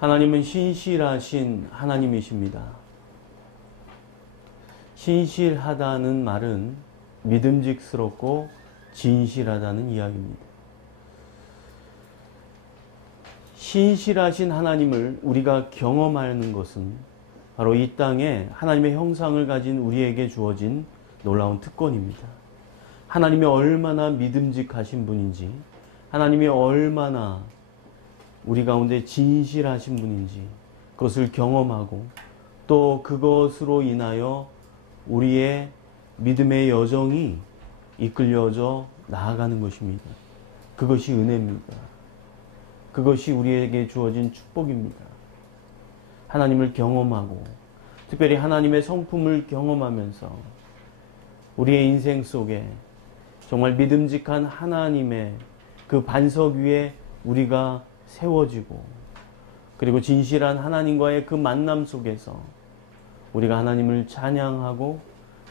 하나님은 신실하신 하나님이십니다. 신실하다는 말은 믿음직스럽고 진실하다는 이야기입니다. 신실하신 하나님을 우리가 경험하는 것은 바로 이 땅에 하나님의 형상을 가진 우리에게 주어진 놀라운 특권입니다. 하나님이 얼마나 믿음직하신 분인지, 하나님이 얼마나 우리 가운데 진실하신 분인지 그것을 경험하고 또 그것으로 인하여 우리의 믿음의 여정이 이끌려져 나아가는 것입니다. 그것이 은혜입니다. 그것이 우리에게 주어진 축복입니다. 하나님을 경험하고 특별히 하나님의 성품을 경험하면서 우리의 인생 속에 정말 믿음직한 하나님의 그 반석 위에 우리가 세워지고 그리고 진실한 하나님과의 그 만남 속에서 우리가 하나님을 찬양하고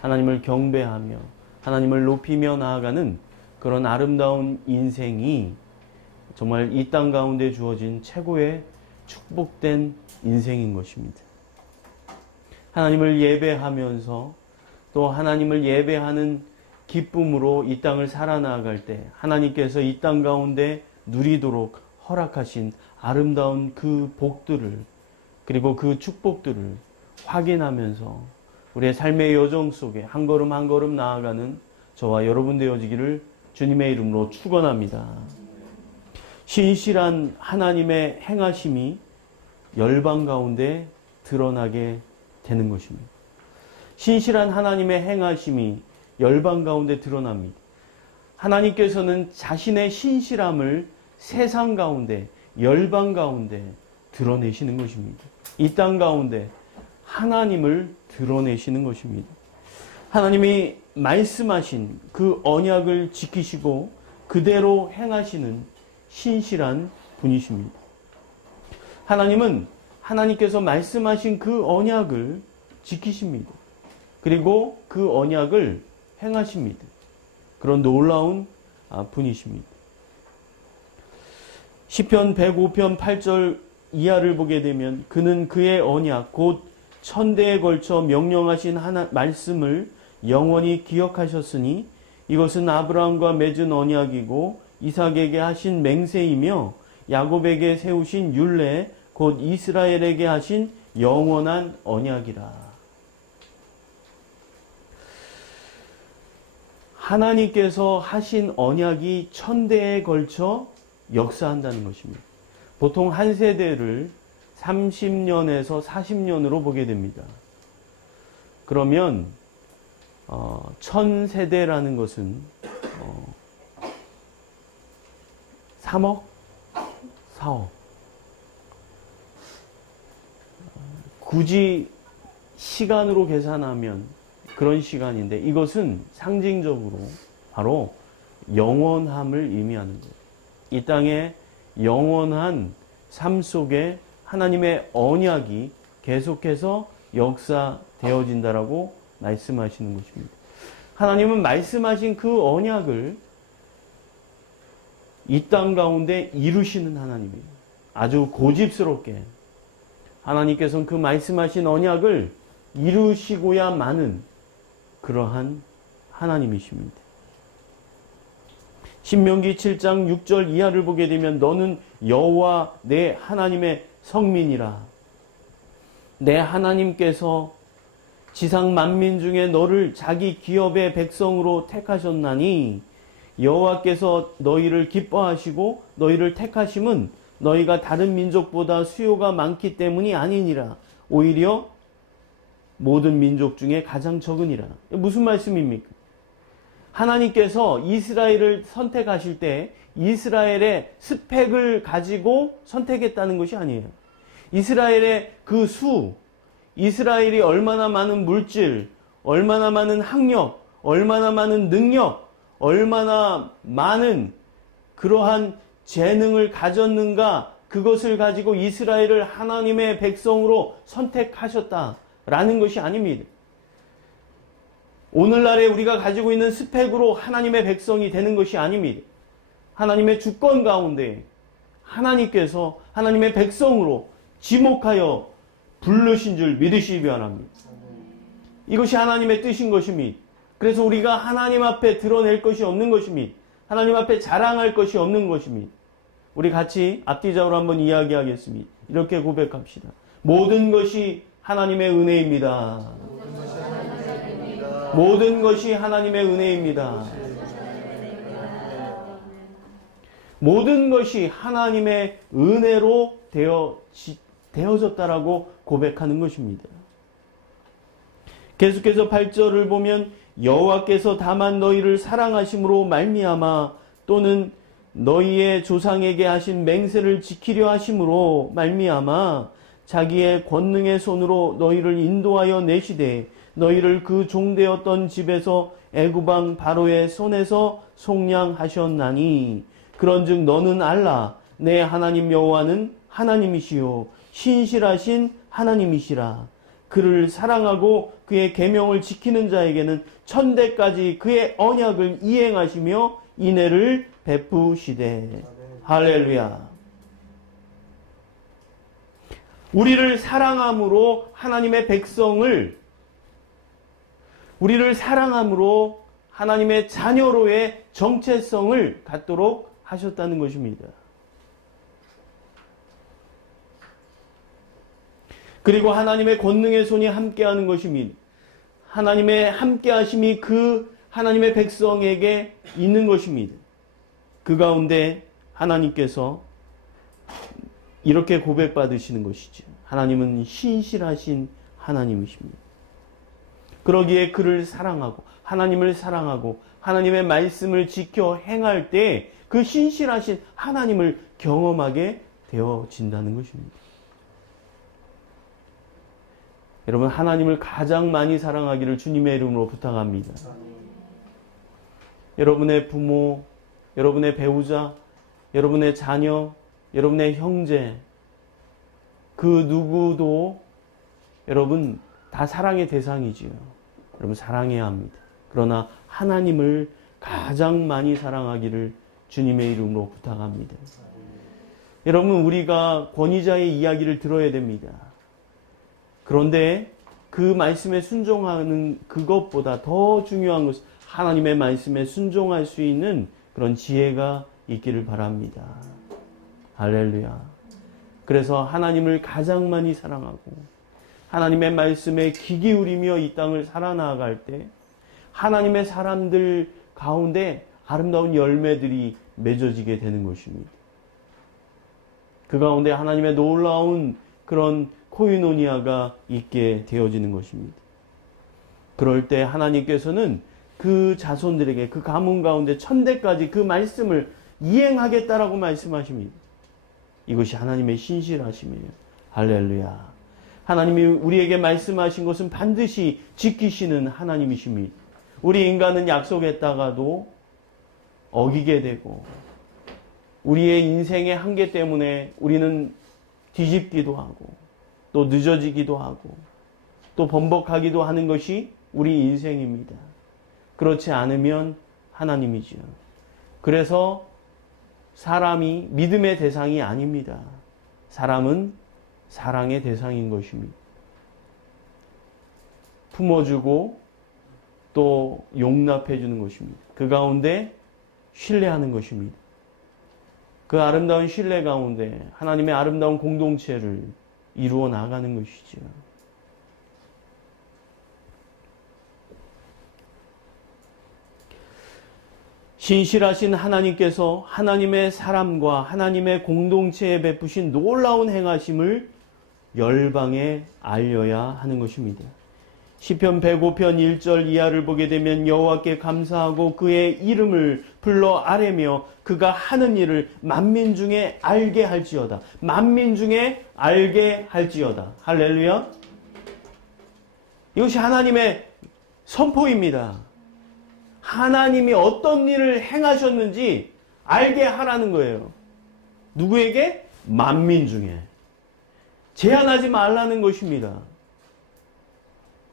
하나님을 경배하며 하나님을 높이며 나아가는 그런 아름다운 인생이 정말 이 땅 가운데 주어진 최고의 축복된 인생인 것입니다. 하나님을 예배하면서 또 하나님을 예배하는 기쁨으로 이 땅을 살아나갈 때 하나님께서 이 땅 가운데 누리도록 허락하신 아름다운 그 복들을 그리고 그 축복들을 확인하면서 우리의 삶의 여정 속에 한 걸음 한 걸음 나아가는 저와 여러분 되어지기를 주님의 이름으로 축원합니다. 신실한 하나님의 행하심이 열방 가운데 드러나게 되는 것입니다. 신실한 하나님의 행하심이 열방 가운데 드러납니다. 하나님께서는 자신의 신실함을 세상 가운데, 열방 가운데 드러내시는 것입니다. 이 땅 가운데 하나님을 드러내시는 것입니다. 하나님이 말씀하신 그 언약을 지키시고 그대로 행하시는 신실한 분이십니다. 하나님은 하나님께서 말씀하신 그 언약을 지키십니다. 그리고 그 언약을 행하십니다. 그런 놀라운 분이십니다. 시편 105편 8절 이하를 보게 되면 그는 그의 언약 곧 천대에 걸쳐 명령하신 말씀을 영원히 기억하셨으니 이것은 아브라함과 맺은 언약이고 이삭에게 하신 맹세이며 야곱에게 세우신 율례 곧 이스라엘에게 하신 영원한 언약이라. 하나님께서 하신 언약이 천대에 걸쳐 역사한다는 것입니다. 보통 한 세대를 30년에서 40년으로 보게 됩니다. 그러면 1000세대라는 것은 3억? 4억. 굳이 시간으로 계산하면 그런 시간인데 이것은 상징적으로 바로 영원함을 의미하는 거예요. 이 땅에 영원한 삶 속에 하나님의 언약이 계속해서 역사되어진다라고 말씀하시는 것입니다. 하나님은 말씀하신 그 언약을 이 땅 가운데 이루시는 하나님이에요. 아주 고집스럽게 하나님께서는 그 말씀하신 언약을 이루시고야마는 그러한 하나님이십니다. 신명기 7장 6절 이하를 보게 되면 너는 여호와 내 하나님의 성민이라. 내 하나님께서 지상 만민 중에 너를 자기 기업의 백성으로 택하셨나니 여호와께서 너희를 기뻐하시고 너희를 택하심은 너희가 다른 민족보다 수요가 많기 때문이 아니니라. 오히려 모든 민족 중에 가장 적으니라. 무슨 말씀입니까? 하나님께서 이스라엘을 선택하실 때 이스라엘의 스펙을 가지고 선택했다는 것이 아니에요. 이스라엘의 그 수, 이스라엘이 얼마나 많은 물질, 얼마나 많은 학력, 얼마나 많은 능력, 얼마나 많은 그러한 재능을 가졌는가, 그것을 가지고 이스라엘을 하나님의 백성으로 선택하셨다라는 것이 아닙니다. 오늘날에 우리가 가지고 있는 스펙으로 하나님의 백성이 되는 것이 아닙니다. 하나님의 주권 가운데 하나님께서 하나님의 백성으로 지목하여 부르신 줄 믿으시기 바랍니다. 이것이 하나님의 뜻인 것입니다. 그래서 우리가 하나님 앞에 드러낼 것이 없는 것입니다. 하나님 앞에 자랑할 것이 없는 것입니다. 우리 같이 앞뒤적으로 한번 이야기하겠습니다. 이렇게 고백합시다. 모든 것이 하나님의 은혜입니다. 모든 것이 하나님의 은혜입니다. 모든 것이 하나님의 은혜로 되어졌다라고 고백하는 것입니다. 계속해서 8절을 보면 여호와께서 다만 너희를 사랑하심으로 말미암아 또는 너희의 조상에게 하신 맹세를 지키려 하심으로 말미암아 자기의 권능의 손으로 너희를 인도하여 내시되 너희를 그 종되었던 집에서 애굽 왕 바로의 손에서 속량하셨나니 그런즉 너는 알라 내 하나님 여호와는 하나님이시요 신실하신 하나님이시라. 그를 사랑하고 그의 계명을 지키는 자에게는 천대까지 그의 언약을 이행하시며 인애를 베푸시되. 할렐루야. 우리를 사랑함으로 하나님의 백성을, 우리를 사랑함으로 하나님의 자녀로의 정체성을 갖도록 하셨다는 것입니다. 그리고 하나님의 권능의 손이 함께하는 것입니다. 하나님의 함께하심이 그 하나님의 백성에게 있는 것입니다. 그 가운데 하나님께서 이렇게 고백받으시는 것이죠. 하나님은 신실하신 하나님이십니다. 그러기에 그를 사랑하고 하나님을 사랑하고 하나님의 말씀을 지켜 행할 때 그 신실하신 하나님을 경험하게 되어진다는 것입니다. 여러분, 하나님을 가장 많이 사랑하기를 주님의 이름으로 부탁합니다. 여러분의 부모, 여러분의 배우자, 여러분의 자녀, 여러분의 형제, 그 누구도 여러분 다 사랑의 대상이지요. 여러분 사랑해야 합니다. 그러나 하나님을 가장 많이 사랑하기를 주님의 이름으로 부탁합니다. 여러분, 우리가 권위자의 이야기를 들어야 됩니다. 그런데 그 말씀에 순종하는 그것보다 더 중요한 것은 하나님의 말씀에 순종할 수 있는 그런 지혜가 있기를 바랍니다. 할렐루야. 그래서 하나님을 가장 많이 사랑하고 하나님의 말씀에 귀 기울이며 이 땅을 살아나갈 때 하나님의 사람들 가운데 아름다운 열매들이 맺어지게 되는 것입니다. 그 가운데 하나님의 놀라운 그런 코이노니아가 있게 되어지는 것입니다. 그럴 때 하나님께서는 그 자손들에게 그 가문 가운데 천대까지 그 말씀을 이행하겠다라고 말씀하십니다. 이것이 하나님의 신실하심이에요. 할렐루야. 하나님이 우리에게 말씀하신 것은 반드시 지키시는 하나님이십니다. 우리 인간은 약속했다가도 어기게 되고 우리의 인생의 한계 때문에 우리는 뒤집기도 하고 또 늦어지기도 하고 또 번복하기도 하는 것이 우리 인생입니다. 그렇지 않으면 하나님이죠. 그래서 사람이 믿음의 대상이 아닙니다. 사람은 사랑의 대상인 것입니다. 품어주고 또 용납해 주는 것입니다. 그 가운데 신뢰하는 것입니다. 그 아름다운 신뢰 가운데 하나님의 아름다운 공동체를 이루어 나가는 것이죠. 신실하신 하나님께서 하나님의 사람과 하나님의 공동체에 베푸신 놀라운 행하심을 열방에 알려야 하는 것입니다. 시편 105편 1절 이하를 보게 되면 여호와께 감사하고 그의 이름을 불러 아뢰며 그가 하는 일을 만민 중에 알게 할지어다. 만민 중에 알게 할지어다. 할렐루야. 이것이 하나님의 선포입니다. 하나님이 어떤 일을 행하셨는지 알게 하라는 거예요. 누구에게? 만민 중에. 제한하지 말라는 것입니다.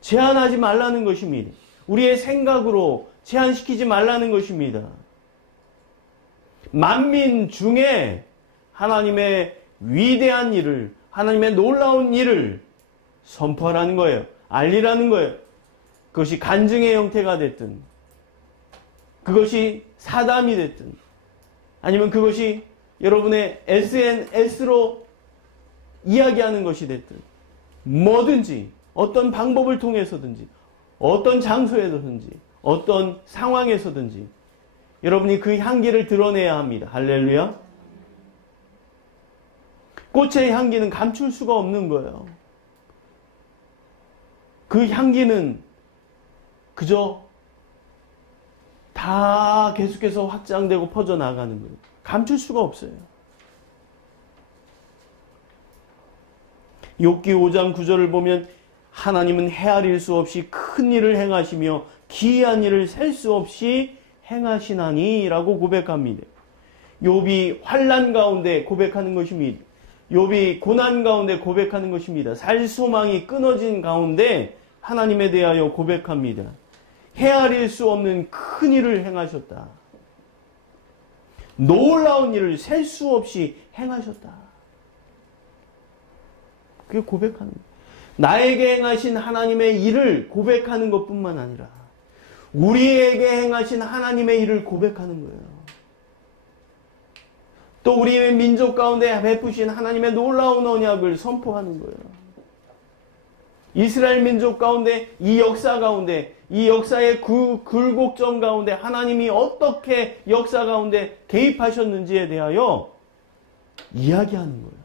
제한하지 말라는 것입니다. 우리의 생각으로 제한시키지 말라는 것입니다. 만민 중에 하나님의 위대한 일을, 하나님의 놀라운 일을 선포하라는 거예요. 알리라는 거예요. 그것이 간증의 형태가 됐든, 그것이 사담이 됐든, 아니면 그것이 여러분의 SNS로 이야기하는 것이 됐든, 뭐든지, 어떤 방법을 통해서든지, 어떤 장소에서든지, 어떤 상황에서든지, 여러분이 그 향기를 드러내야 합니다. 할렐루야. 꽃의 향기는 감출 수가 없는 거예요. 그 향기는 그저 다 계속해서 확장되고 퍼져나가는 거예요. 감출 수가 없어요. 욥기 5장 9절을 보면 하나님은 헤아릴 수 없이 큰 일을 행하시며 기이한 일을 셀 수 없이 행하시나니 라고 고백합니다. 욥이 환난 가운데 고백하는 것입니다. 욥이 고난 가운데 고백하는 것입니다. 살 소망이 끊어진 가운데 하나님에 대하여 고백합니다. 헤아릴 수 없는 큰 일을 행하셨다. 놀라운 일을 셀 수 없이 행하셨다. 그게 고백하는 거예요. 나에게 행하신 하나님의 일을 고백하는 것뿐만 아니라 우리에게 행하신 하나님의 일을 고백하는 거예요. 또 우리의 민족 가운데 베푸신 하나님의 놀라운 언약을 선포하는 거예요. 이스라엘 민족 가운데 이 역사 가운데 이 역사의 굴곡점 가운데 하나님이 어떻게 역사 가운데 개입하셨는지에 대하여 이야기하는 거예요.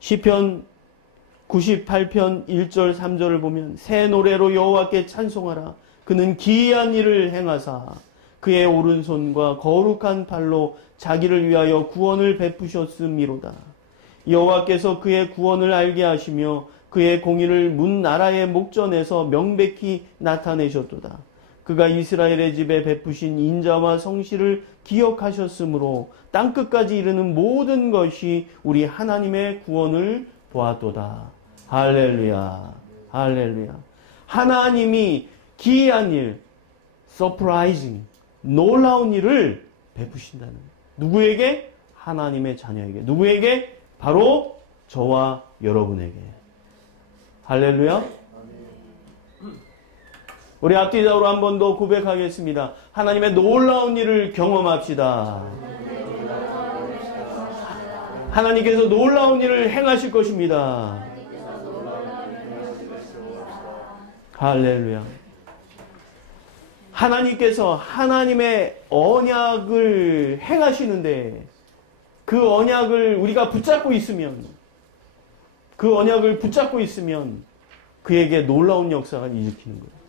시편 98편 1절 3절을 보면 새 노래로 여호와께 찬송하라. 그는 기이한 일을 행하사 그의 오른손과 거룩한 팔로 자기를 위하여 구원을 베푸셨음이로다. 여호와께서 그의 구원을 알게 하시며 그의 공의를 문 나라의 목전에서 명백히 나타내셨도다. 그가 이스라엘의 집에 베푸신 인자와 성실을 기억하셨으므로 땅끝까지 이르는 모든 것이 우리 하나님의 구원을 보았도다. 할렐루야. 할렐루야. 하나님이 기이한 일, 서프라이징, 놀라운 일을 베푸신다는 거예요. 누구에게? 하나님의 자녀에게. 누구에게? 바로 저와 여러분에게. 할렐루야. 우리 앞뒤적으로 한 번 더 고백하겠습니다. 하나님의 놀라운 일을 경험합시다. 하나님께서 놀라운 일을 행하실 것입니다. 할렐루야. 하나님께서 하나님의 언약을 행하시는데 그 언약을 우리가 붙잡고 있으면 그 언약을 붙잡고 있으면 그에게 놀라운 역사가 일으키는 거예요.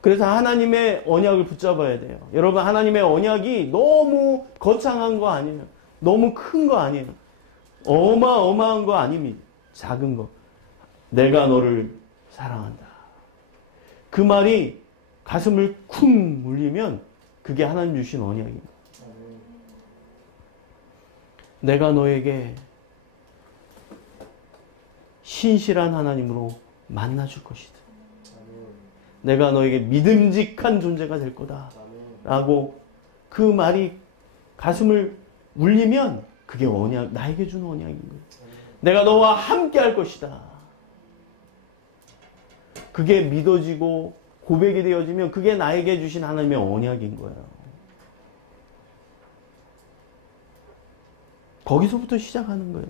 그래서 하나님의 언약을 붙잡아야 돼요. 여러분, 하나님의 언약이 너무 거창한 거 아니에요. 너무 큰 거 아니에요. 어마어마한 거 아닙니다. 작은 거. 내가 너를 사랑한다. 그 말이 가슴을 쿵 울리면 그게 하나님 주신 언약입니다. 내가 너에게 신실한 하나님으로 만나줄 것이다. 내가 너에게 믿음직한 존재가 될 거다. 라고 그 말이 가슴을 울리면 그게 언약, 나에게 준 언약인 거예요. 내가 너와 함께 할 것이다. 그게 믿어지고 고백이 되어지면 그게 나에게 주신 하나님의 언약인 거예요. 거기서부터 시작하는 거예요.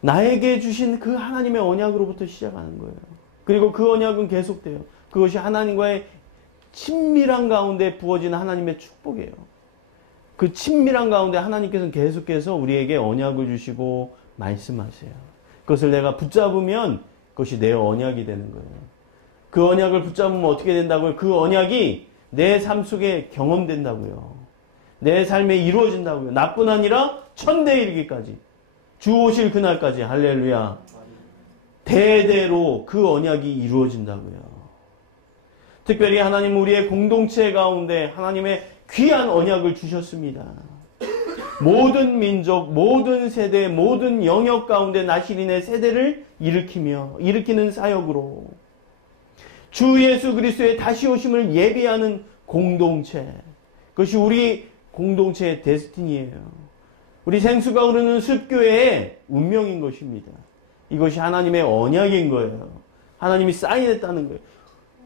나에게 주신 그 하나님의 언약으로부터 시작하는 거예요. 그리고 그 언약은 계속돼요. 그것이 하나님과의 친밀한 가운데 부어지는 하나님의 축복이에요. 그 친밀한 가운데 하나님께서는 계속해서 우리에게 언약을 주시고 말씀하세요. 그것을 내가 붙잡으면 그것이 내 언약이 되는 거예요. 그 언약을 붙잡으면 어떻게 된다고요? 그 언약이 내 삶 속에 경험된다고요. 내 삶에 이루어진다고요. 나뿐 아니라 천대에 이르기까지. 주 오실 그날까지. 할렐루야. 대대로 그 언약이 이루어진다고요. 특별히 하나님 우리의 공동체 가운데 하나님의 귀한 언약을 주셨습니다. 모든 민족, 모든 세대, 모든 영역 가운데 나시린의 세대를 일으키는 사역으로 주 예수 그리스도의 다시 오심을 예비하는 공동체, 그것이 우리 공동체의 데스티니예요. 우리 생수가 흐르는 숲교회의 운명인 것입니다. 이것이 하나님의 언약인 거예요. 하나님이 사인했다는 거예요.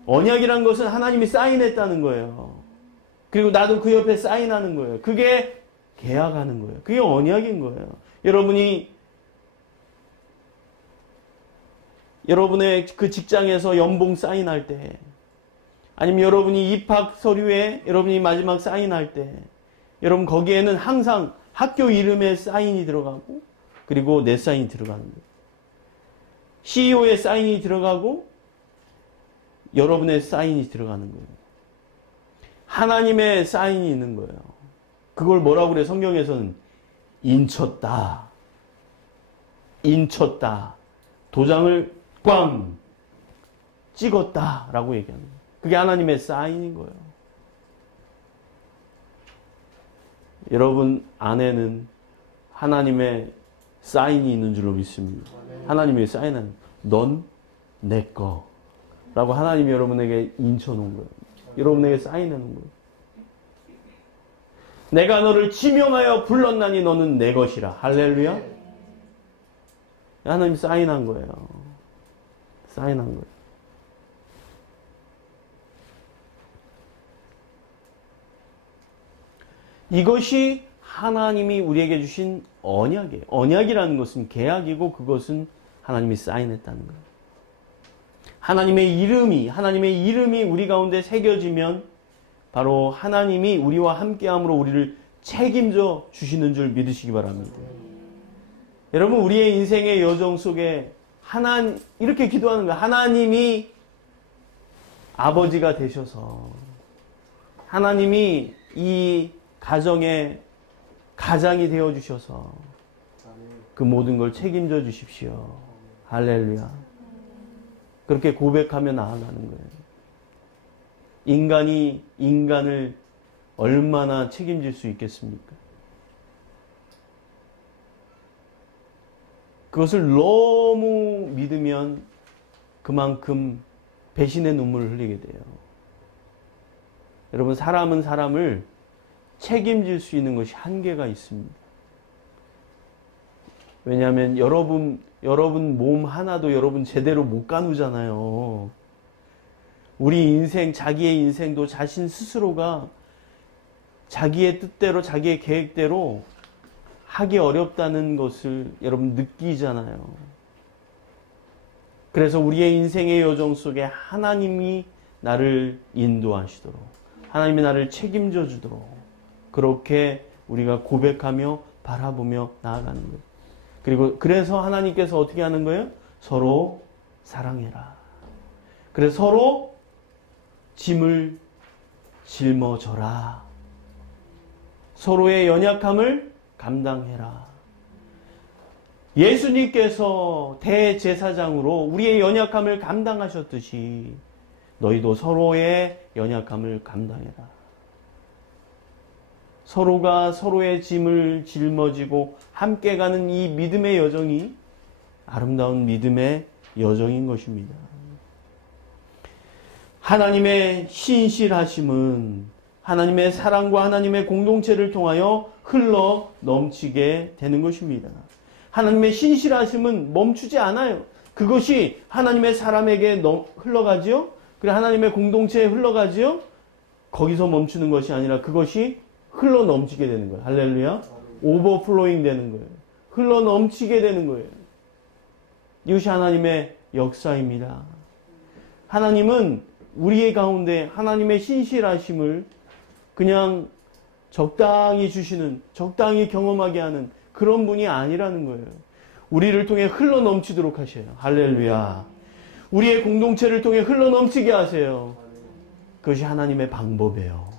언약이란 것은 하나님이 사인했다는 거예요. 그리고 나도 그 옆에 사인하는 거예요. 그게 계약하는 거예요. 그게 언약인 거예요. 여러분의 그 직장에서 연봉 사인할 때, 아니면 여러분이 입학 서류에 여러분이 마지막 사인할 때, 여러분 거기에는 항상 학교 이름에 사인이 들어가고, 그리고 내 사인이 들어가는 거예요. CEO의 사인이 들어가고, 여러분의 사인이 들어가는 거예요. 하나님의 사인이 있는 거예요. 그걸 뭐라고 그래요? 성경에서는 인쳤다. 도장을 꽝 찍었다라고 얘기하는 거예요. 그게 하나님의 사인인 거예요. 여러분 안에는 하나님의 사인이 있는 줄로 믿습니다. 하나님의 사인은 넌 내 거라고 하나님이 여러분에게 인쳐놓은 거예요. 여러분에게 사인해놓은 거예요. 내가 너를 지명하여 불렀나니 너는 내 것이라. 할렐루야. 하나님 사인한 거예요. 사인한 거예요. 이것이 하나님이 우리에게 주신 언약이에요. 언약이라는 것은 계약이고 그것은 하나님이 사인했다는 거예요. 하나님의 이름이 우리 가운데 새겨지면 바로 하나님이 우리와 함께함으로 우리를 책임져 주시는 줄 믿으시기 바랍니다. 여러분, 우리의 인생의 여정 속에 이렇게 기도하는 거예요. 하나님이 아버지가 되셔서 하나님이 이 가정의 가장이 되어 주셔서 그 모든 걸 책임져 주십시오. 할렐루야. 그렇게 고백하며 나아가는 거예요. 인간이 인간을 얼마나 책임질 수 있겠습니까? 그것을 너무 믿으면 그만큼 배신의 눈물을 흘리게 돼요. 여러분, 사람은 사람을 책임질 수 있는 것이 한계가 있습니다. 왜냐하면 여러분 몸 하나도 여러분 제대로 못 가누잖아요. 우리 인생, 자기의 인생도 자신 스스로가 자기의 뜻대로, 자기의 계획대로 하기 어렵다는 것을 여러분 느끼잖아요. 그래서 우리의 인생의 여정 속에 하나님이 나를 인도하시도록, 하나님이 나를 책임져 주도록 그렇게 우리가 고백하며 바라보며 나아가는 거예요. 그래서 하나님께서 어떻게 하는 거예요? 서로 사랑해라. 그래서 서로 짐을 짊어져라. 서로의 연약함을 감당해라. 예수님께서 대제사장으로 우리의 연약함을 감당하셨듯이 너희도 서로의 연약함을 감당해라. 서로가 서로의 짐을 짊어지고 함께 가는 이 믿음의 여정이 아름다운 믿음의 여정인 것입니다. 하나님의 신실하심은 하나님의 사랑과 하나님의 공동체를 통하여 흘러 넘치게 되는 것입니다. 하나님의 신실하심은 멈추지 않아요. 그것이 하나님의 사람에게 흘러가지요. 그리고 하나님의 공동체에 흘러가지요. 거기서 멈추는 것이 아니라 그것이 흘러 넘치게 되는 거예요. 할렐루야. 오버플로잉 되는 거예요. 흘러 넘치게 되는 거예요. 이것이 하나님의 역사입니다. 하나님은 우리의 가운데 하나님의 신실하심을 그냥 적당히 주시는, 적당히 경험하게 하는 그런 분이 아니라는 거예요. 우리를 통해 흘러 넘치도록 하셔요. 할렐루야. 우리의 공동체를 통해 흘러 넘치게 하세요. 그것이 하나님의 방법이에요.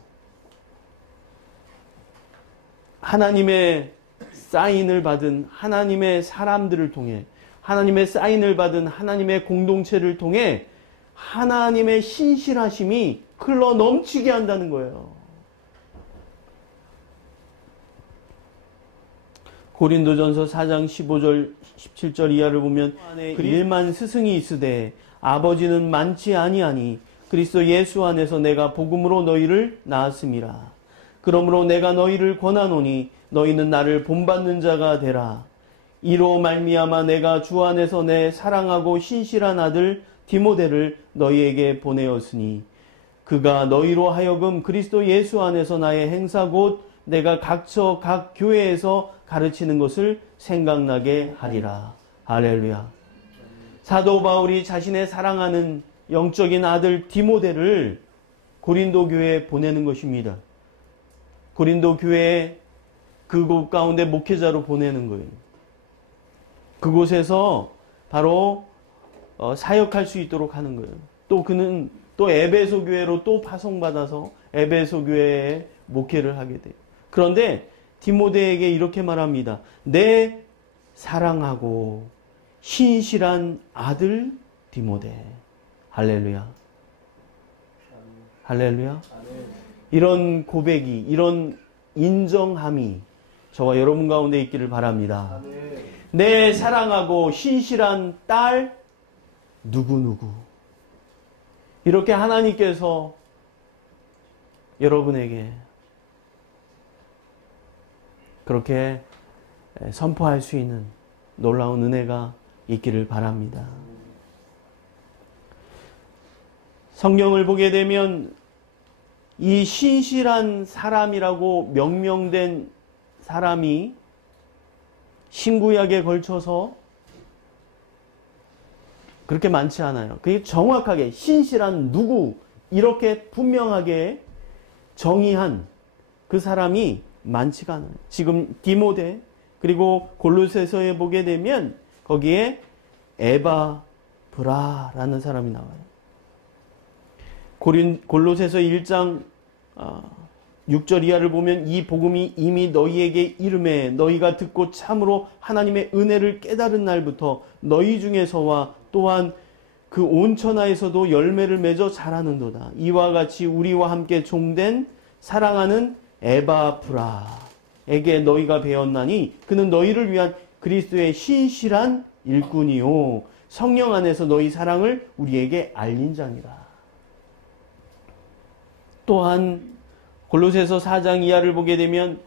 하나님의 사인을 받은 하나님의 사람들을 통해, 하나님의 사인을 받은 하나님의 공동체를 통해 하나님의 신실하심이 흘러 넘치게 한다는 거예요. 고린도전서 4장 15절 17절 이하를 보면 안에 1만 스승이 있으되 아버지는 많지 아니하니 그리스도 예수 안에서 내가 복음으로 너희를 낳았음이라. 그러므로 내가 너희를 권하노니 너희는 나를 본받는 자가 되라. 이로 말미암아 내가 주 안에서 내 사랑하고 신실한 아들 디모데를 너희에게 보내었으니 그가 너희로 하여금 그리스도 예수 안에서 나의 행사 곧 내가 각처 각 교회에서 가르치는 것을 생각나게 하리라. 할렐루야. 사도 바울이 자신의 사랑하는 영적인 아들 디모데를 고린도 교회에 보내는 것입니다. 고린도 교회에 그곳 가운데 목회자로 보내는 거예요. 그곳에서 바로 사역할 수 있도록 하는 거예요. 또 그는 또 에베소 교회로 또 파송받아서 에베소 교회에 목회를 하게 돼요. 그런데 디모데에게 이렇게 말합니다. 내 사랑하고 신실한 아들 디모데. 할렐루야. 할렐루야. 이런 고백이, 이런 인정함이 저와 여러분 가운데 있기를 바랍니다. 내 사랑하고 신실한 딸 누구누구. 이렇게 하나님께서 여러분에게 그렇게 선포할 수 있는 놀라운 은혜가 있기를 바랍니다. 성경을 보게 되면 이 신실한 사람이라고 명명된 사람이 신구약에 걸쳐서 그렇게 많지 않아요. 그게 정확하게 신실한 누구 이렇게 분명하게 정의한 그 사람이 많지가 않아요. 지금 디모데 그리고 골로새서에 보게 되면 거기에 에바브라라는 사람이 나와요. 골로새서 1장 6절 이하를 보면 이 복음이 이미 너희에게 이름에 너희가 듣고 참으로 하나님의 은혜를 깨달은 날부터 너희 중에서와 또한 그 온 천하에서도 열매를 맺어 자라는도다. 이와 같이 우리와 함께 종된 사랑하는 에바브라에게 너희가 배웠나니 그는 너희를 위한 그리스도의 신실한 일꾼이요 성령 안에서 너희 사랑을 우리에게 알린 자니라. 또한 골로새서 4장 이하를 보게 되면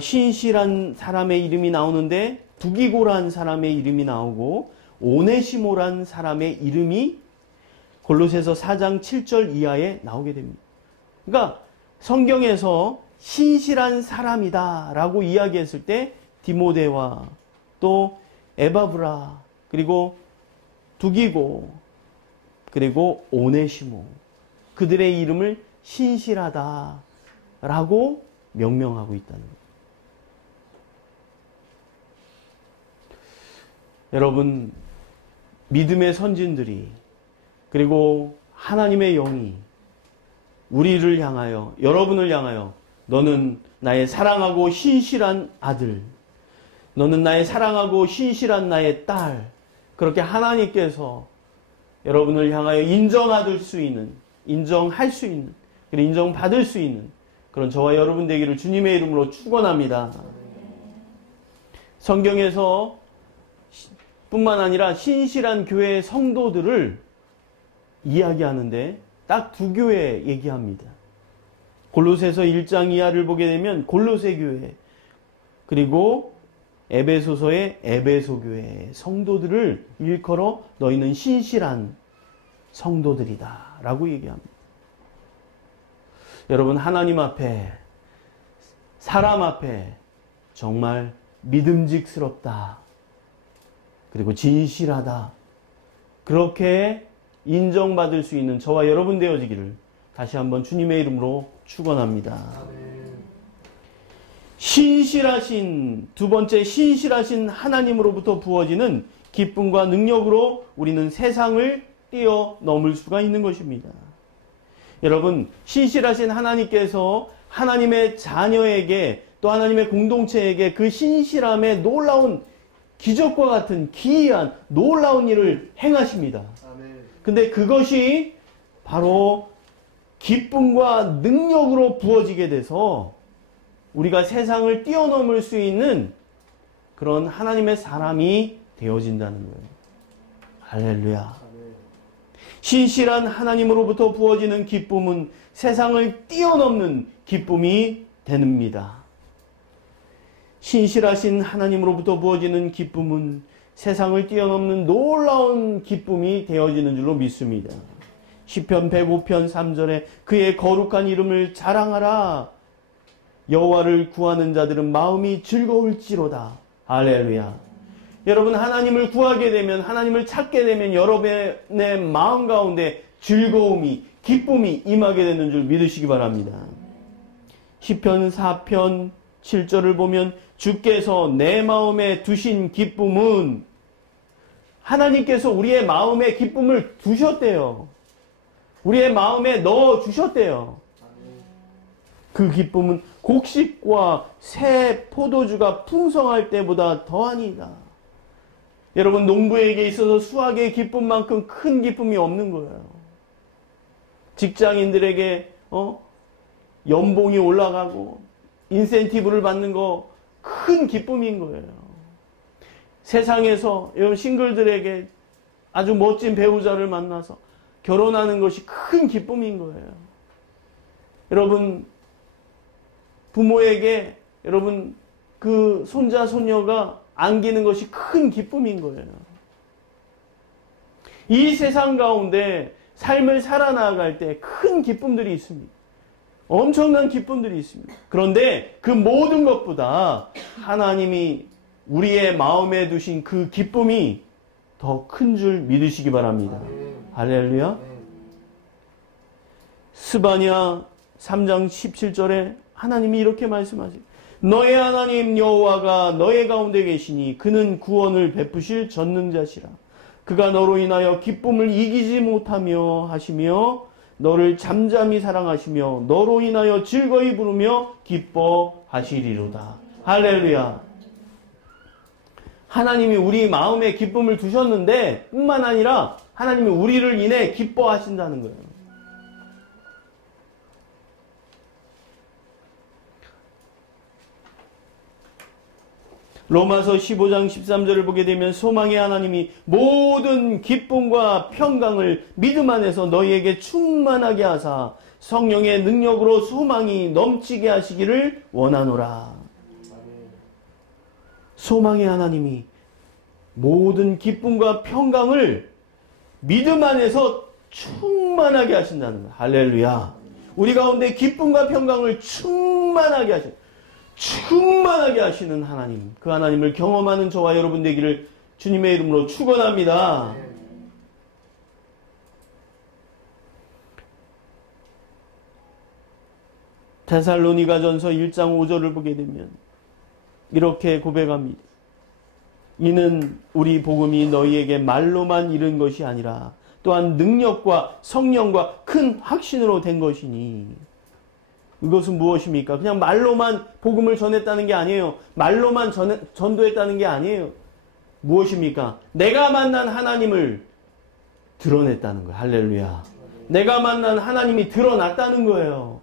신실한 사람의 이름이 나오는데 두기고란 사람의 이름이 나오고 오네시모란 사람의 이름이 골로새서 4장 7절 이하에 나오게 됩니다. 그러니까 성경에서 신실한 사람이다 라고 이야기했을 때 디모데와 또 에바브라 그리고 두기고 그리고 오네시모 그들의 이름을 신실하다 라고 명명하고 있다는 거예요. 여러분, 믿음의 선진들이 그리고 하나님의 영이 우리를 향하여 여러분을 향하여 너는 나의 사랑하고 신실한 아들, 너는 나의 사랑하고 신실한 나의 딸 그렇게 하나님께서 여러분을 향하여 인정받을 수 있는 인정할 수 있는 그리고 인정받을 수 있는 그런 저와 여러분 되기를 주님의 이름으로 축원합니다. 성경에서 뿐만 아니라 신실한 교회의 성도들을 이야기하는데 딱 두 교회 얘기합니다. 골로새서 1장 이하를 보게 되면 골로새 교회 그리고 에베소서의 에베소 교회 성도들을 일컬어 너희는 신실한 성도들이다 라고 얘기합니다. 여러분 하나님 앞에 사람 앞에 정말 믿음직스럽다 그리고 진실하다 그렇게 인정받을 수 있는 저와 여러분 되어지기를 다시 한번 주님의 이름으로 축원합니다. 신실하신 두 번째 신실하신 하나님으로부터 부어지는 기쁨과 능력으로 우리는 세상을 뛰어넘을 수가 있는 것입니다. 여러분 신실하신 하나님께서 하나님의 자녀에게 또 하나님의 공동체에게 그 신실함의 놀라운 기적과 같은 기이한 놀라운 일을 행하십니다. 근데 그것이 바로 기쁨과 능력으로 부어지게 돼서 우리가 세상을 뛰어넘을 수 있는 그런 하나님의 사람이 되어진다는 거예요. 할렐루야. 신실한 하나님으로부터 부어지는 기쁨은 세상을 뛰어넘는 기쁨이 됩니다. 신실하신 하나님으로부터 부어지는 기쁨은 세상을 뛰어넘는 놀라운 기쁨이 되어지는 줄로 믿습니다. 시편 105편 3절에 그의 거룩한 이름을 자랑하라. 여호와를 구하는 자들은 마음이 즐거울지로다. 할렐루야. 여러분, 하나님을 구하게 되면, 하나님을 찾게 되면 여러분의 마음 가운데 즐거움이, 기쁨이 임하게 되는 줄 믿으시기 바랍니다. 시편 4편 7절을 보면 주께서 내 마음에 두신 기쁨은, 하나님께서 우리의 마음에 기쁨을 두셨대요. 우리의 마음에 넣어주셨대요. 그 기쁨은 곡식과 새 포도주가 풍성할 때보다 더하니이다. 여러분, 농부에게 있어서 수확의 기쁨만큼 큰 기쁨이 없는 거예요. 직장인들에게 연봉이 올라가고 인센티브를 받는 거 큰 기쁨인 거예요. 세상에서 여러분 싱글들에게 아주 멋진 배우자를 만나서 결혼하는 것이 큰 기쁨인 거예요. 여러분, 부모에게 여러분 그 손자 손녀가 안기는 것이 큰 기쁨인 거예요. 이 세상 가운데 삶을 살아나갈 때 큰 기쁨들이 있습니다. 엄청난 기쁨들이 있습니다. 그런데 그 모든 것보다 하나님이 우리의 마음에 두신 그 기쁨이 더 큰 줄 믿으시기 바랍니다. 할렐루야. 스바냐 3장 17절에 하나님이 이렇게 말씀하세요. 너의 하나님 여호와가 너의 가운데 계시니 그는 구원을 베푸실 전능자시라. 그가 너로 인하여 기쁨을 이기지 못하며 하시며 너를 잠잠히 사랑하시며 너로 인하여 즐거이 부르며 기뻐하시리로다. 할렐루야. 하나님이 우리 마음에 기쁨을 두셨는데 뿐만 아니라 하나님이 우리를 인해 기뻐하신다는 거예요. 로마서 15장 13절을 보게 되면 소망의 하나님이 모든 기쁨과 평강을 믿음 안에서 너희에게 충만하게 하사 성령의 능력으로 소망이 넘치게 하시기를 원하노라. 소망의 하나님이 모든 기쁨과 평강을 믿음 안에서 충만하게 하신다는 거예요. 할렐루야. 우리 가운데 기쁨과 평강을 충만하게 하시는 하나님, 그 하나님을 경험하는 저와 여러분 되기를 주님의 이름으로 축원합니다. 데살로니가전서 1장 5절을 보게 되면 이렇게 고백합니다. 이는 우리 복음이 너희에게 말로만 이른 것이 아니라 또한 능력과 성령과 큰 확신으로 된 것이니. 이것은 무엇입니까? 그냥 말로만 복음을 전했다는 게 아니에요. 말로만 전도했다는 게 아니에요. 무엇입니까? 내가 만난 하나님을 드러냈다는 거예요. 할렐루야. 내가 만난 하나님이 드러났다는 거예요.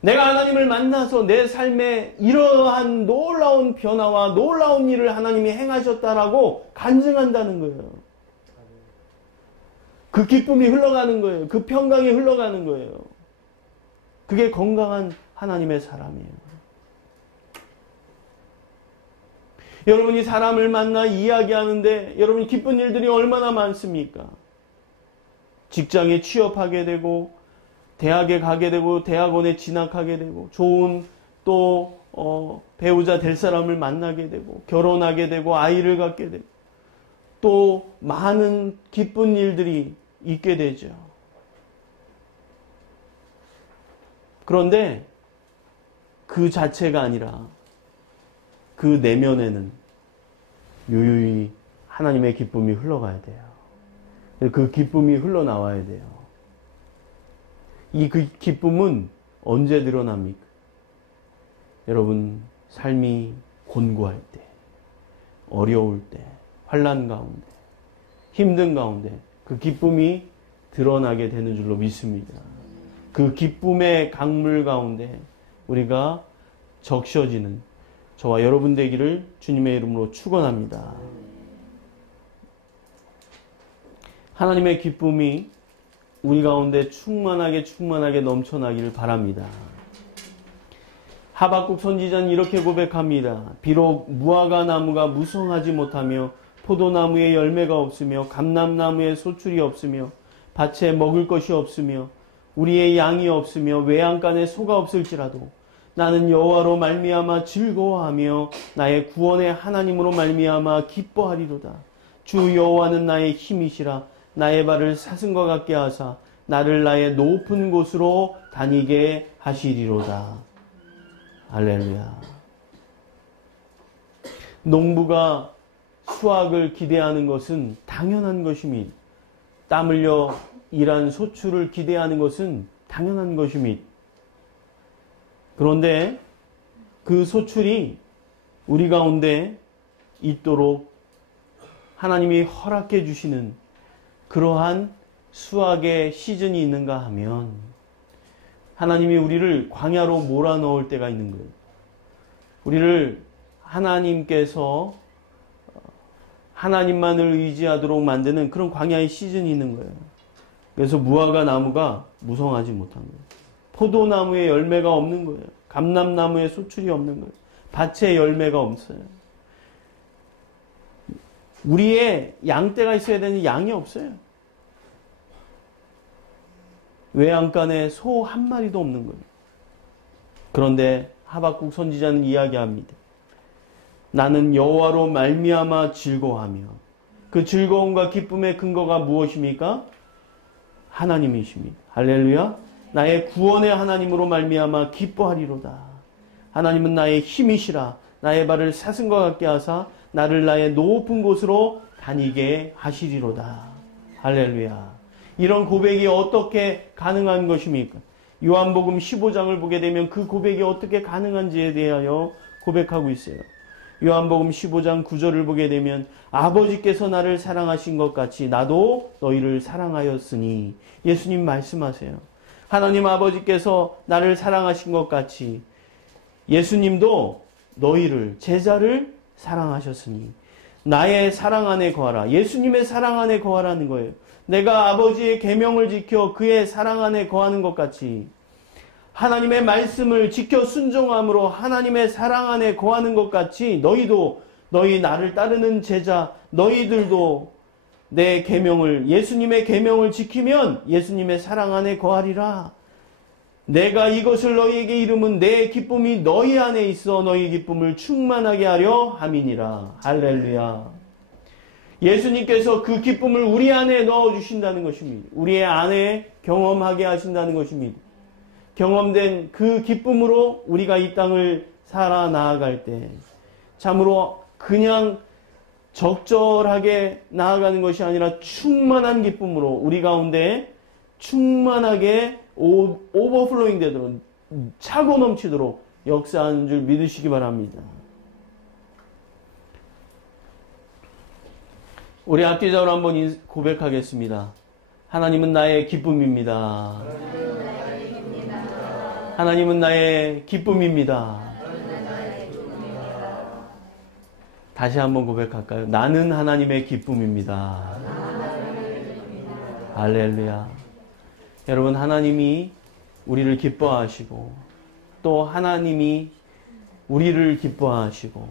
내가 하나님을 만나서 내 삶에 이러한 놀라운 변화와 놀라운 일을 하나님이 행하셨다라고 간증한다는 거예요. 그 기쁨이 흘러가는 거예요. 그 평강이 흘러가는 거예요. 그게 건강한 하나님의 사람이에요. 여러분이 사람을 만나 이야기하는데 여러분이 기쁜 일들이 얼마나 많습니까? 직장에 취업하게 되고 대학에 가게 되고 대학원에 진학하게 되고 좋은 또 배우자 될 사람을 만나게 되고 결혼하게 되고 아이를 갖게 되고 또 많은 기쁜 일들이 있게 되죠. 그런데 그 자체가 아니라 그 내면에는 유유히 하나님의 기쁨이 흘러가야 돼요. 그 기쁨이 흘러나와야 돼요. 그 기쁨은 언제 드러납니까? 여러분, 삶이 곤고할 때, 어려울 때, 환난 가운데, 힘든 가운데 그 기쁨이 드러나게 되는 줄로 믿습니다. 그 기쁨의 강물 가운데 우리가 적셔지는 저와 여러분 되기를 주님의 이름으로 축원합니다. 하나님의 기쁨이 우리 가운데 충만하게 넘쳐나기를 바랍니다. 하박국 선지자는 이렇게 고백합니다. 비록 무화과 나무가 무성하지 못하며 포도나무에 열매가 없으며 감람나무에 소출이 없으며 밭에 먹을 것이 없으며 우리의 양이 없으며 외양간에 소가 없을지라도 나는 여호와로 말미암아 즐거워하며 나의 구원의 하나님으로 말미암아 기뻐하리로다. 주 여호와는 나의 힘이시라. 나의 발을 사슴과 같게 하사 나를 나의 높은 곳으로 다니게 하시리로다. 할렐루야. 농부가 수확을 기대하는 것은 당연한 것이며 땀 흘려 일한 소출을 기대하는 것은 당연한 것이며 그런데 그 소출이 우리 가운데 있도록 하나님이 허락해 주시는 그러한 수확의 시즌이 있는가 하면 하나님이 우리를 광야로 몰아넣을 때가 있는 거예요. 우리를 하나님께서 하나님만을 의지하도록 만드는 그런 광야의 시즌이 있는 거예요. 그래서 무화과 나무가 무성하지 못한 거예요. 포도나무에 열매가 없는 거예요. 감람나무에 소출이 없는 거예요. 밭에 열매가 없어요. 우리의 양떼가 있어야 되는 양이 없어요. 외양간에 소 한 마리도 없는 거예요. 그런데 하박국 선지자는 이야기합니다. 나는 여호와로 말미암아 즐거워하며 그 즐거움과 기쁨의 근거가 무엇입니까? 하나님이십니다. 할렐루야. 나의 구원의 하나님으로 말미암아 기뻐하리로다. 하나님은 나의 힘이시라. 나의 발을 사슴과 같게 하사 나를 나의 높은 곳으로 다니게 하시리로다. 할렐루야. 이런 고백이 어떻게 가능한 것입니까? 요한복음 15장을 보게 되면 그 고백이 어떻게 가능한지에 대하여 고백하고 있어요. 요한복음 15장 9절을 보게 되면 아버지께서 나를 사랑하신 것 같이 나도 너희를 사랑하였으니 예수님 말씀하세요. 하나님 아버지께서 나를 사랑하신 것 같이 예수님도 너희를 제자를 사랑하셨으니 나의 사랑 안에 거하라. 예수님의 사랑 안에 거하라는 거예요. 내가 아버지의 계명을 지켜 그의 사랑 안에 거하는 것 같이 하나님의 말씀을 지켜 순종함으로 하나님의 사랑 안에 거하는 것 같이 너희도 너희 나를 따르는 제자 너희들도 내 계명을 예수님의 계명을 지키면 예수님의 사랑 안에 거하리라. 내가 이것을 너희에게 이름은 내 기쁨이 너희 안에 있어 너희 기쁨을 충만하게 하려 함이니라. 할렐루야. 예수님께서 그 기쁨을 우리 안에 넣어주신다는 것입니다. 우리의 안에 경험하게 하신다는 것입니다. 경험된 그 기쁨으로 우리가 이 땅을 살아나아갈 때 참으로 그냥 적절하게 나아가는 것이 아니라 충만한 기쁨으로 우리 가운데 충만하게 오버플로잉 되도록 차고 넘치도록 역사하는 줄 믿으시기 바랍니다. 우리 악기자로 한번 고백하겠습니다. 하나님은 나의 기쁨입니다. 하나님은 나의 기쁨입니다. 다시 한번 고백할까요? 나는 하나님의 기쁨입니다. 할렐루야. 여러분, 하나님이 우리를 기뻐하시고 또 하나님이 우리를 기뻐하시고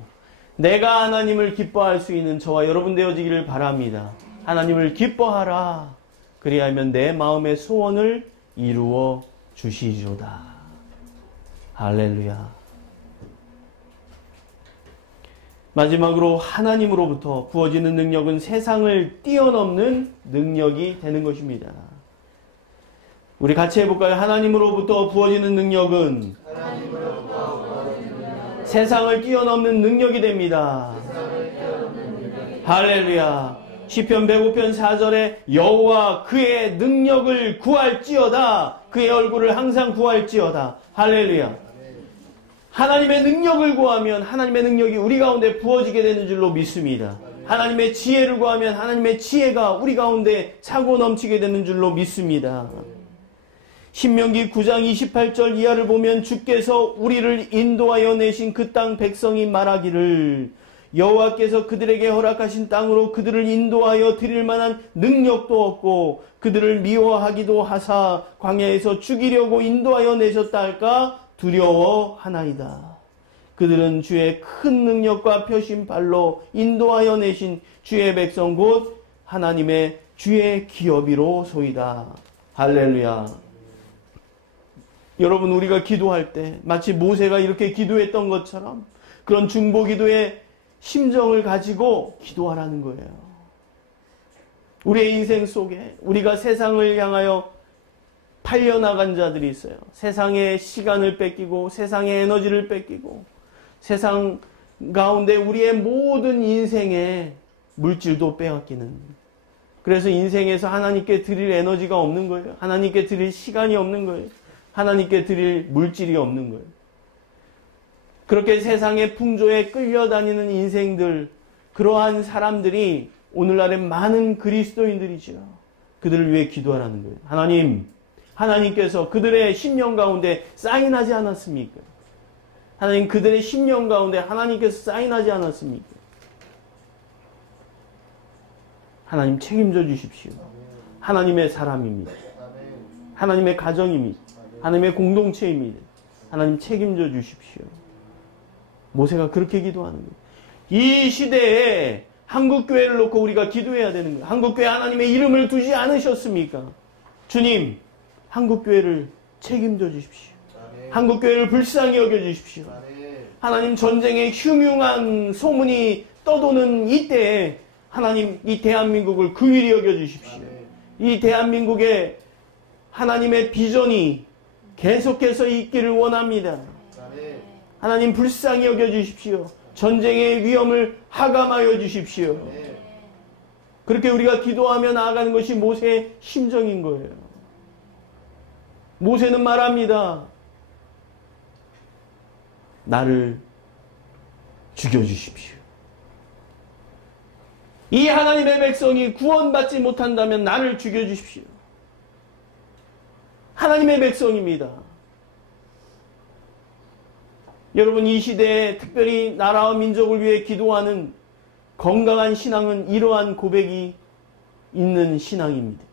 내가 하나님을 기뻐할 수 있는 저와 여러분 되어지기를 바랍니다. 하나님을 기뻐하라. 그리하면 내 마음의 소원을 이루어 주시리로다. 할렐루야. 마지막으로 하나님으로부터 부어지는 능력은 세상을 뛰어넘는 능력이 되는 것입니다. 우리 같이 해볼까요? 하나님으로부터 부어지는 능력은 세상을 뛰어넘는 능력이 됩니다. 할렐루야. 시편 105편 4절에 여호와 그의 능력을 구할지어다. 그의 얼굴을 항상 구할지어다. 할렐루야. 하나님의 능력을 구하면 하나님의 능력이 우리 가운데 부어지게 되는 줄로 믿습니다. 하나님의 지혜를 구하면 하나님의 지혜가 우리 가운데 차고 넘치게 되는 줄로 믿습니다. 신명기 9장 28절 이하를 보면 주께서 우리를 인도하여 내신 그 땅 백성이 말하기를 여호와께서 그들에게 허락하신 땅으로 그들을 인도하여 드릴 만한 능력도 없고 그들을 미워하기도 하사 광야에서 죽이려고 인도하여 내셨다 할까 두려워하나이다. 그들은 주의 큰 능력과 펴신 발로 인도하여 내신 주의 백성 곧 하나님의 주의 기업이로소이다. 할렐루야. 여러분, 우리가 기도할 때 마치 모세가 이렇게 기도했던 것처럼 그런 중보기도의 심정을 가지고 기도하라는 거예요. 우리의 인생 속에 우리가 세상을 향하여 팔려나간 자들이 있어요. 세상의 시간을 뺏기고 세상의 에너지를 뺏기고 세상 가운데 우리의 모든 인생의 물질도 빼앗기는, 그래서 인생에서 하나님께 드릴 에너지가 없는 거예요. 하나님께 드릴 시간이 없는 거예요. 하나님께 드릴 물질이 없는 거예요. 그렇게 세상의 풍조에 끌려다니는 인생들, 그러한 사람들이 오늘날의 많은 그리스도인들이죠. 그들을 위해 기도하라는 거예요. 하나님께서 그들의 심령 가운데 사인하지 않았습니까? 하나님, 그들의 심령 가운데 하나님께서 사인하지 않았습니까? 하나님 책임져 주십시오. 하나님의 사람입니다. 하나님의 가정입니다. 하나님의 공동체입니다. 하나님 책임져 주십시오. 모세가 그렇게 기도하는 거예요. 이 시대에 한국교회를 놓고 우리가 기도해야 되는 거예요. 한국교회 하나님의 이름을 두지 않으셨습니까? 주님, 한국교회를 책임져 주십시오. 한국교회를 불쌍히 여겨주십시오. 하나님, 전쟁의 흉흉한 소문이 떠도는 이때에 하나님, 이 대한민국을 긍휼히 여겨주십시오. 이 대한민국에 하나님의 비전이 계속해서 있기를 원합니다. 하나님, 불쌍히 여겨주십시오. 전쟁의 위험을 하감하여 주십시오. 그렇게 우리가 기도하며 나아가는 것이 모세의 심정인 거예요. 모세는 말합니다. 나를 죽여주십시오. 이 하나님의 백성이 구원받지 못한다면 나를 죽여주십시오. 하나님의 백성입니다. 여러분, 이 시대에 특별히 나라와 민족을 위해 기도하는 건강한 신앙은 이러한 고백이 있는 신앙입니다.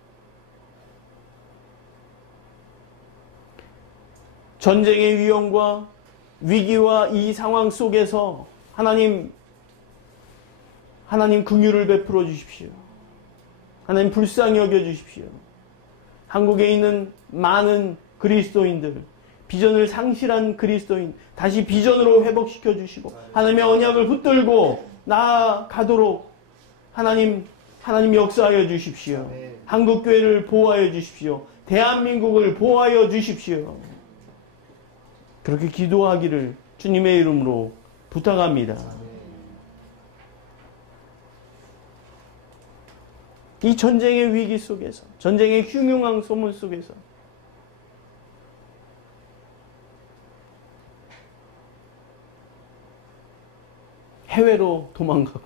전쟁의 위험과 위기와 이 상황 속에서 하나님 긍휼을 베풀어 주십시오. 하나님 불쌍히 여겨 주십시오. 한국에 있는 많은 그리스도인들, 비전을 상실한 그리스도인 다시 비전으로 회복시켜 주시고 하나님의 언약을 붙들고 나아가도록 하나님 역사하여 주십시오. 한국교회를 보호하여 주십시오. 대한민국을 보호하여 주십시오. 그렇게 기도하기를 주님의 이름으로 부탁합니다. 이 전쟁의 위기 속에서, 전쟁의 흉흉한 소문 속에서 해외로 도망가고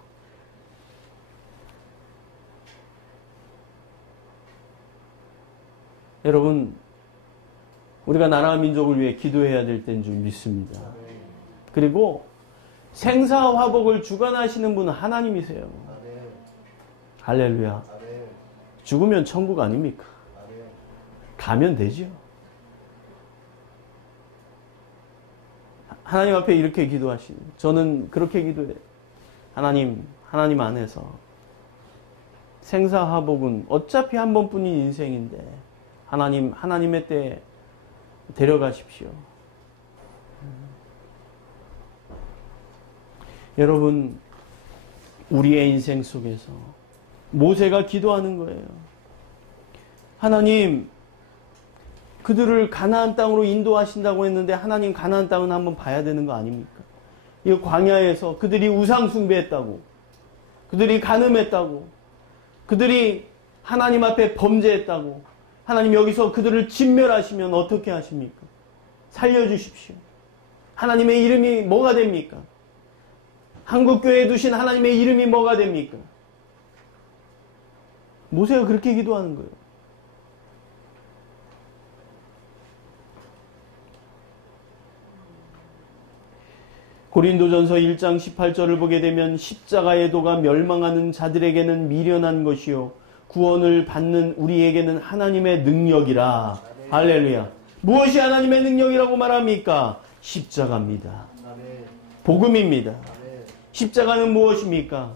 여러분, 우리가 나라와 민족을 위해 기도해야 될 때인 줄 믿습니다. 그리고 생사화복을 주관하시는 분은 하나님이세요. 할렐루야. 죽으면 천국 아닙니까? 가면 되죠. 하나님 앞에 이렇게 기도하시는, 저는 그렇게 기도해요. 하나님 안에서 생사화복은 어차피 한 번뿐인 인생인데 하나님의 때에 데려가십시오. 여러분, 우리의 인생 속에서 모세가 기도하는 거예요. 하나님, 그들을 가나안 땅으로 인도하신다고 했는데 하나님, 가나안 땅은 한번 봐야 되는 거 아닙니까? 이 광야에서 그들이 우상 숭배했다고, 그들이 간음했다고, 그들이 하나님 앞에 범죄했다고, 하나님 여기서 그들을 진멸하시면 어떻게 하십니까? 살려주십시오. 하나님의 이름이 뭐가 됩니까? 한국교회에 두신 하나님의 이름이 뭐가 됩니까? 모세가 그렇게 기도하는 거예요. 고린도전서 1장 18절을 보게 되면 십자가의 도가 멸망하는 자들에게는 미련한 것이요 구원을 받는 우리에게는 하나님의 능력이라. 할렐루야. 무엇이 하나님의 능력이라고 말합니까? 십자가입니다. 복음입니다. 십자가는 무엇입니까?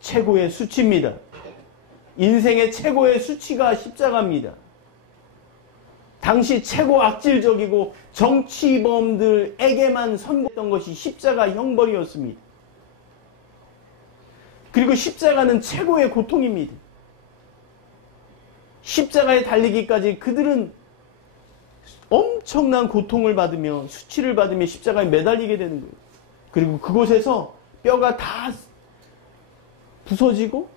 최고의 수치입니다. 인생의 최고의 수치가 십자가입니다. 당시 최고 악질적이고 정치범들에게만 선고했던 것이 십자가 형벌이었습니다. 그리고 십자가는 최고의 고통입니다. 십자가에 달리기까지 그들은 엄청난 고통을 받으며 수치를 받으며 십자가에 매달리게 되는 거예요. 그리고 그곳에서 뼈가 다 부서지고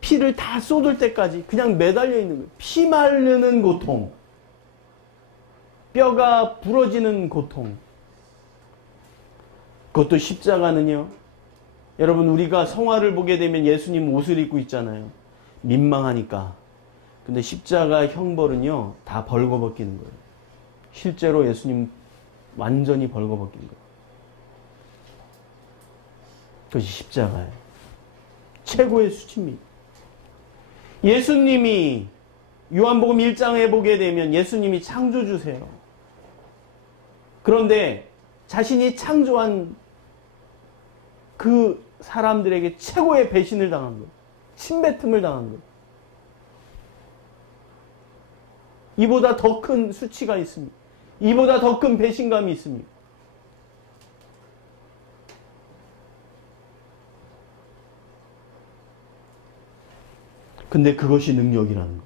피를 다 쏟을 때까지 그냥 매달려 있는 거예요. 피 마르는 고통, 뼈가 부러지는 고통. 그것도 십자가는요, 여러분 우리가 성화를 보게 되면 예수님 옷을 입고 있잖아요. 민망하니까. 근데 십자가 형벌은요 다 벌거벗기는 거예요. 실제로 예수님 완전히 벌거벗긴 거예요. 그것이 십자가예요. 최고의 수치입니다. 예수님이 요한복음 1장에 보게 되면 예수님이 창조주세요. 그런데 자신이 창조한 그 사람들에게 최고의 배신을 당한 거예요. 침뱉음을 당한 거예요. 이보다 더 큰 수치가 있습니다. 이보다 더 큰 배신감이 있습니다. 근데 그것이 능력이라는 거.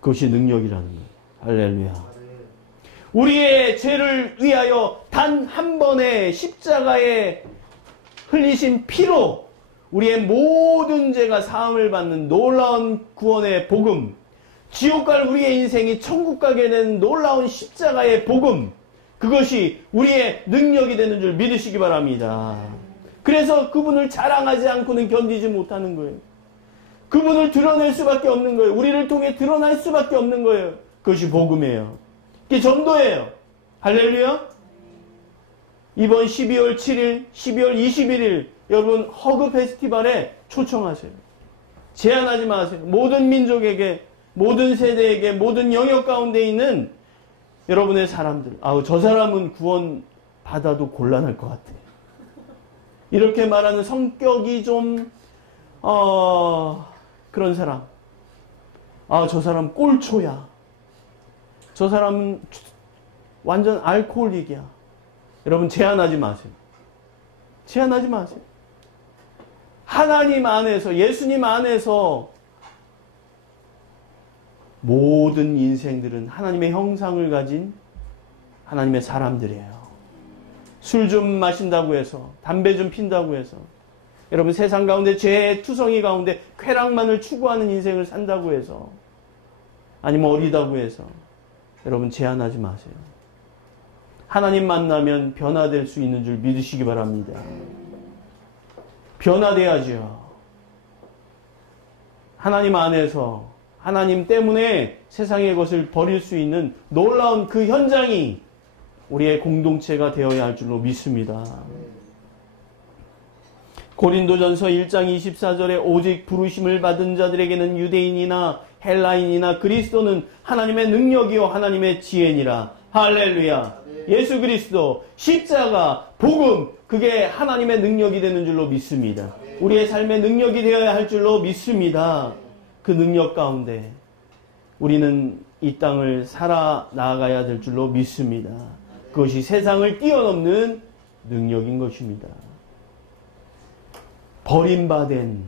그것이 능력이라는 거. 할렐루야. 우리의 죄를 위하여 단 한 번의 십자가에 흘리신 피로 우리의 모든 죄가 사함을 받는 놀라운 구원의 복음, 지옥 갈 우리의 인생이 천국 가게 되는 놀라운 십자가의 복음, 그것이 우리의 능력이 되는 줄 믿으시기 바랍니다. 그래서 그분을 자랑하지 않고는 견디지 못하는 거예요. 그분을 드러낼 수밖에 없는 거예요. 우리를 통해 드러날 수밖에 없는 거예요. 그것이 복음이에요. 그게 전도예요. 할렐루야. 이번 12월 7일, 12월 21일 여러분 허그 페스티벌에 초청하세요. 제한하지 마세요. 모든 민족에게, 모든 세대에게, 모든 영역 가운데 있는 여러분의 사람들. 아우, 저 사람은 구원 받아도 곤란할 것 같아. 이렇게 말하는 성격이 좀 그런 사람. 아, 저 사람 꼴초야. 저 사람은 완전 알코올릭이야. 여러분 제한하지 마세요. 제한하지 마세요. 하나님 안에서, 예수님 안에서 모든 인생들은 하나님의 형상을 가진 하나님의 사람들이에요. 술 좀 마신다고 해서, 담배 좀 핀다고 해서, 여러분 세상 가운데 죄의 투성이 가운데 쾌락만을 추구하는 인생을 산다고 해서, 아니면 어리다고 해서 여러분 제한하지 마세요. 하나님 만나면 변화될 수 있는 줄 믿으시기 바랍니다. 변화돼야죠. 하나님 안에서 하나님 때문에 세상의 것을 버릴 수 있는 놀라운 그 현장이 우리의 공동체가 되어야 할 줄로 믿습니다. 고린도전서 1장 24절에 오직 부르심을 받은 자들에게는 유대인이나 헬라인이나 그리스도는 하나님의 능력이요 하나님의 지혜니라. 할렐루야. 예수 그리스도, 십자가, 복음, 그게 하나님의 능력이 되는 줄로 믿습니다. 우리의 삶의 능력이 되어야 할 줄로 믿습니다. 그 능력 가운데 우리는 이 땅을 살아나가야 될 줄로 믿습니다. 그것이 세상을 뛰어넘는 능력인 것입니다. 버림받은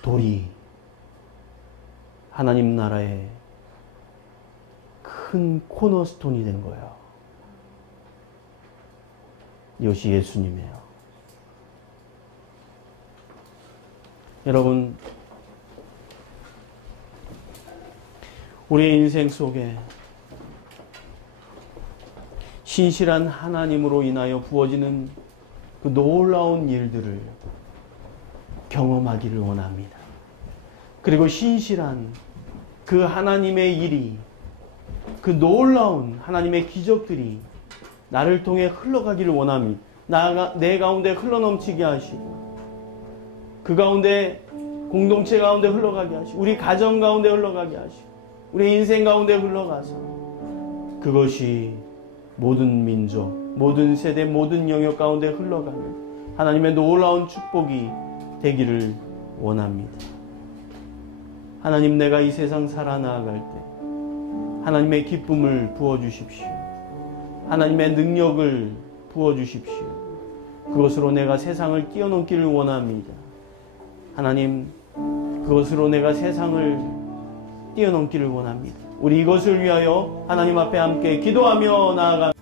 돌이 하나님 나라의 큰 코너스톤이 된 거예요. 이것이 예수님이에요. 여러분, 우리의 인생 속에 신실한 하나님으로 인하여 부어지는 그 놀라운 일들을 경험하기를 원합니다. 그리고 신실한 그 하나님의 일이, 그 놀라운 하나님의 기적들이 나를 통해 흘러가기를 원합니다. 내 가운데 흘러넘치게 하시고 그 가운데 공동체 가운데 흘러가게 하시고 우리 가정 가운데 흘러가게 하시고 우리 인생 가운데 흘러가서 그것이 모든 민족, 모든 세대, 모든 영역 가운데 흘러가는 하나님의 놀라운 축복이 되기를 원합니다. 하나님, 내가 이 세상 살아나갈 때 하나님의 기쁨을 부어주십시오. 하나님의 능력을 부어주십시오. 그것으로 내가 세상을 뛰어넘기를 원합니다. 하나님, 그것으로 내가 세상을 뛰어넘기를 원합니다. 우리 이것을 위하여 하나님 앞에 함께 기도하며 나아갑니다.